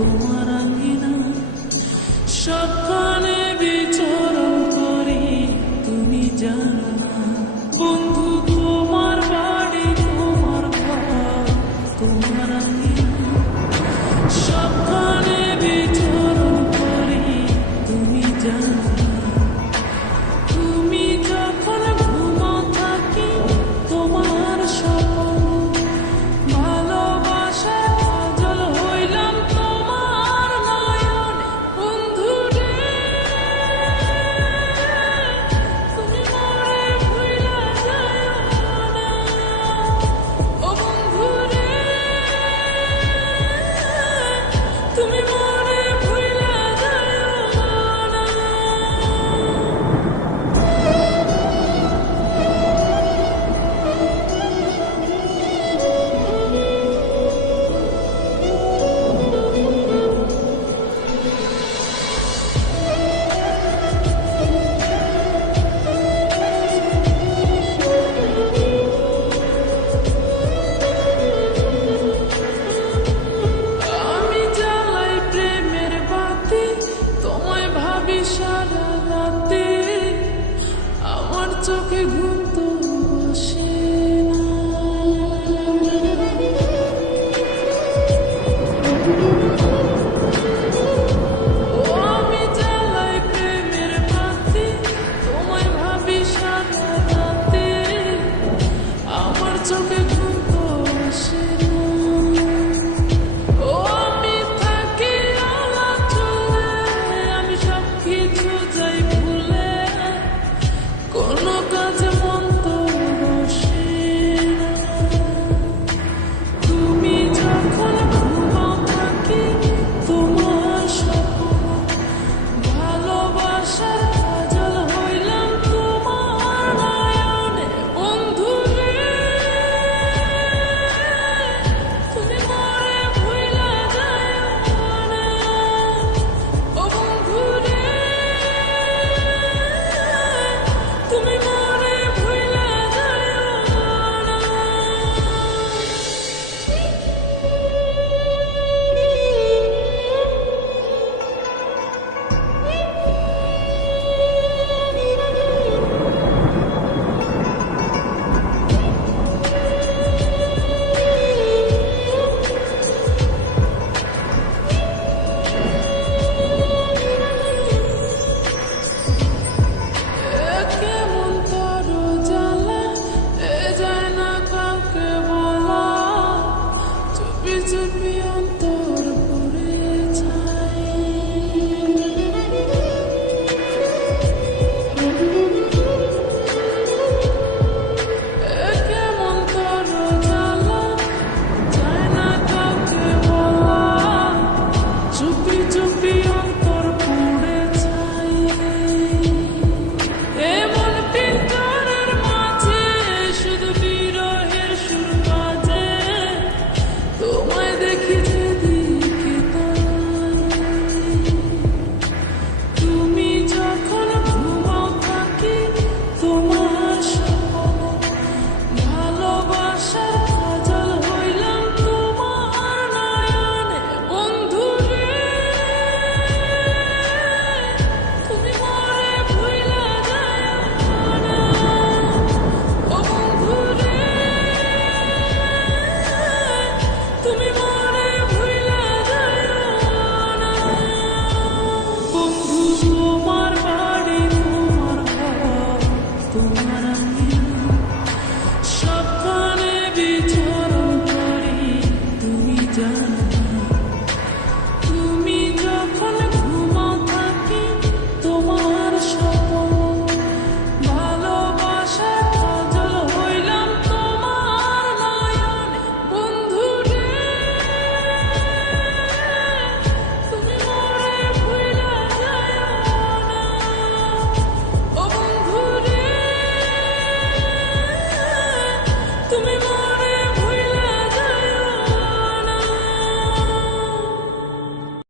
Como